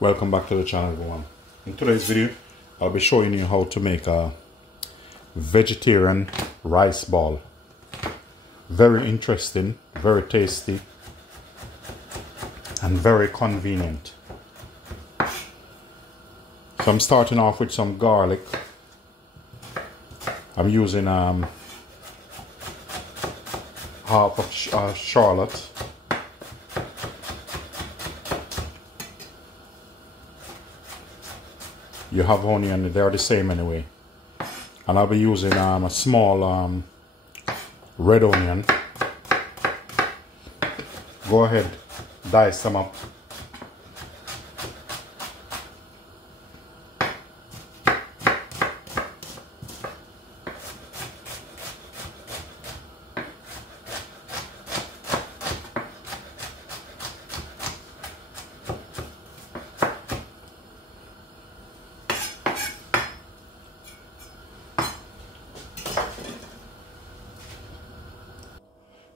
Welcome back to the channel, everyone. In today's video I'll be showing you how to make a vegetarian rice ball. Very interesting, very tasty and very convenient. So I'm starting off with some garlic. I'm using half of shallot. You have onion, they're the same anyway. And I'll be using a small red onion. Go ahead, dice them up.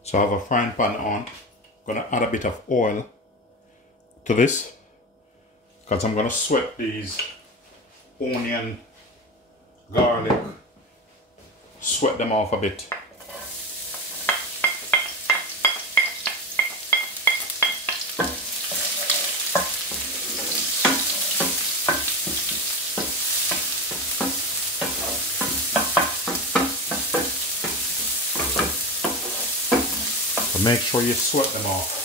So I have a frying pan on. I'm gonna add a bit of oil to this because I'm gonna sweat these onion, garlic, sweat them off a bit. Make sure you sweat them off.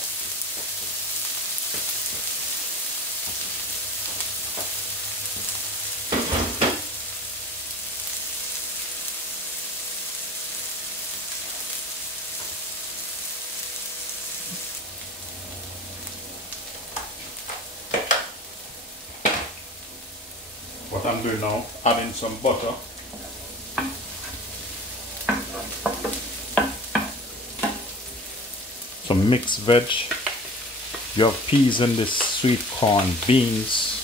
What I'm doing now, adding some butter. Some mixed veg. You have peas in this, sweet corn, beans.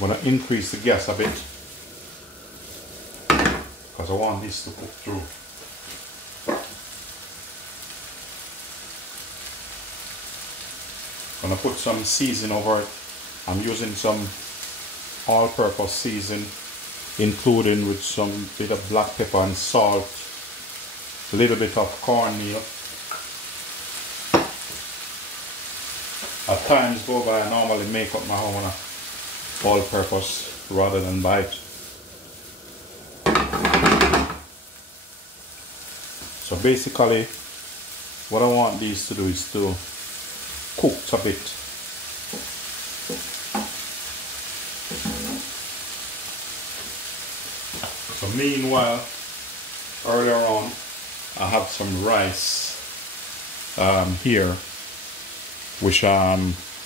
I'm going to increase the gas a bit because I want this to cook through. I'm going to put some seasoning over it. I'm using some all-purpose season, including with some bit of black pepper and salt, a little bit of cornmeal. At times go by, I normally make up my own all-purpose rather than buy it. So basically what I want these to do is to cook a bit. So meanwhile, earlier on I have some rice here which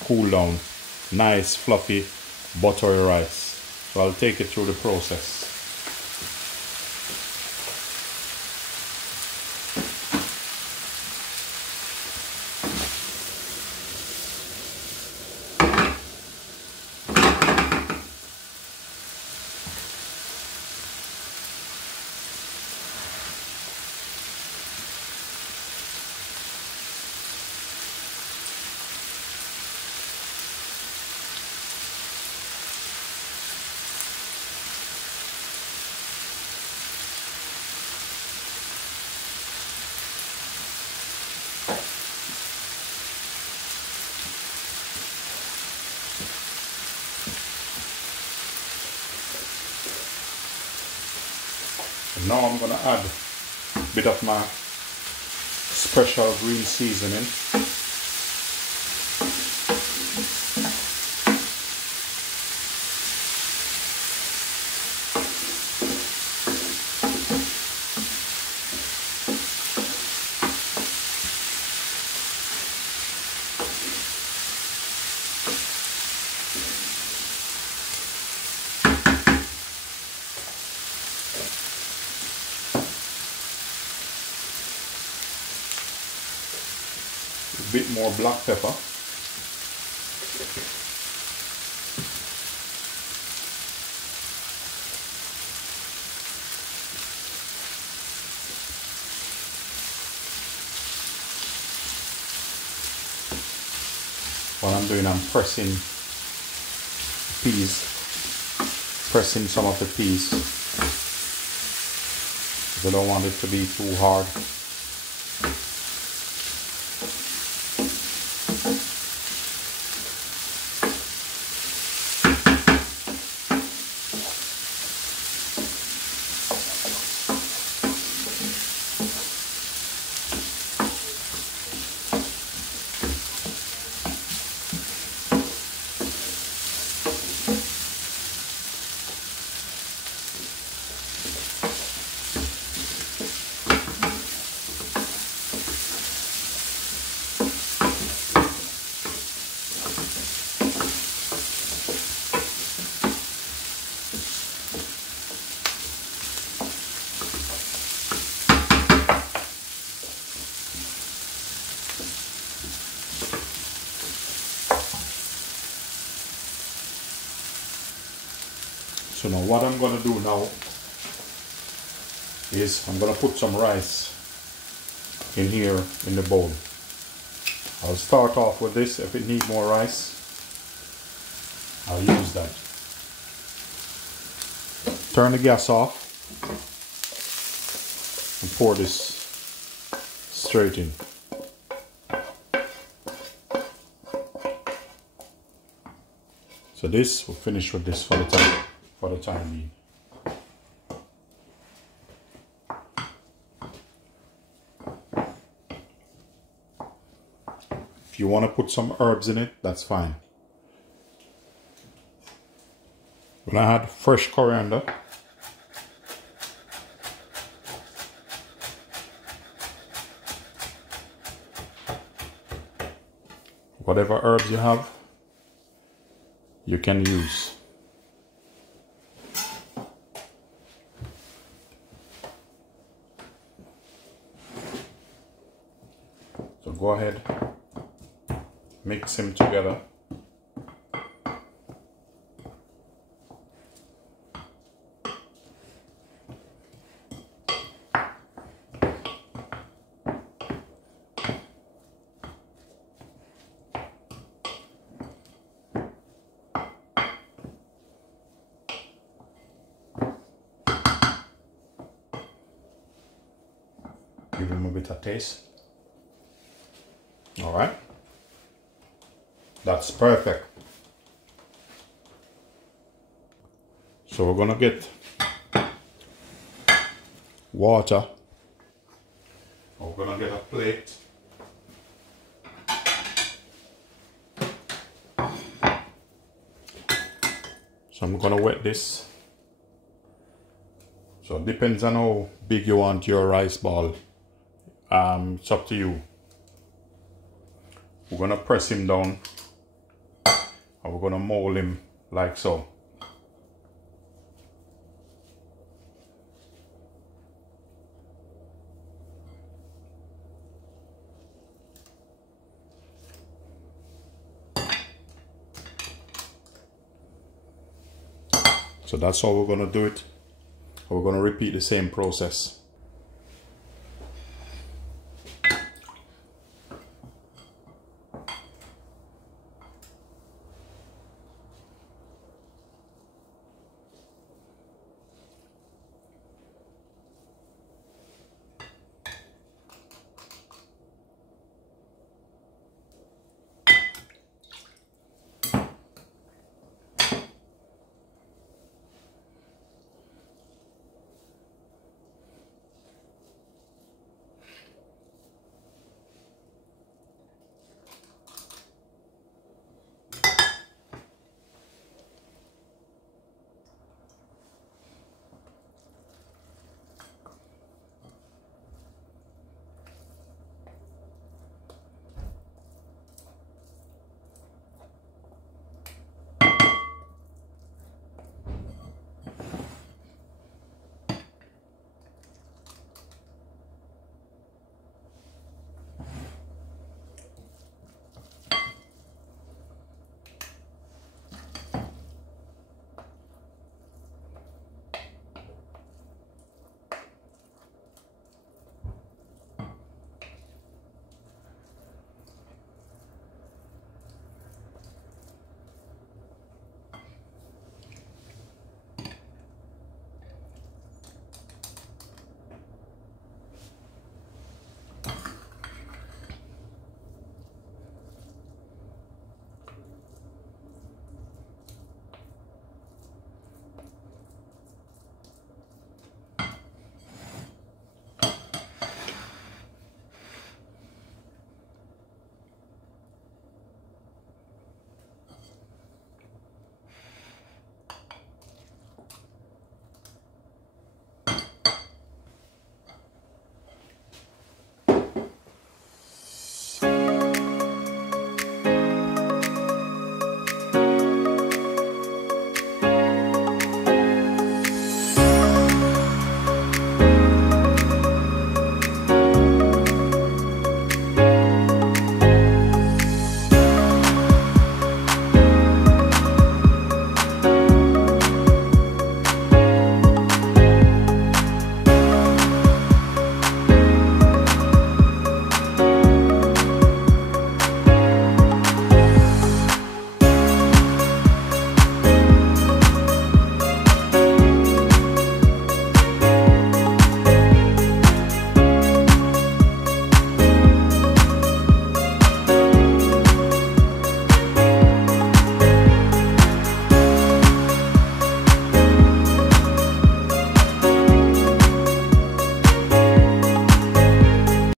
cool down, nice fluffy buttery rice. So I'll take it through the process. Now I'm going to add a bit of my special green seasoning. bit more black pepper. What I'm doing, I'm pressing peas, pressing some of the peas. I don't want it to be too hard. So now what I'm going to do now is I'm going to put some rice in here in the bowl. I'll start off with this. If it needs more rice, I'll use that. Turn the gas off and pour this straight in. So this, we'll finish with this for the time being. If you want to put some herbs in it, that's fine. When I had fresh coriander, whatever herbs you have, you can use. So go ahead, mix them together. Give them a bit of taste. All right, that's perfect. So we're gonna get water. We're gonna get a plate. So I'm gonna wet this. So it depends on how big you want your rice ball. It's up to you. We're gonna press him down and we're gonna mold him like so. So that's how we're gonna do it. We're gonna repeat the same process.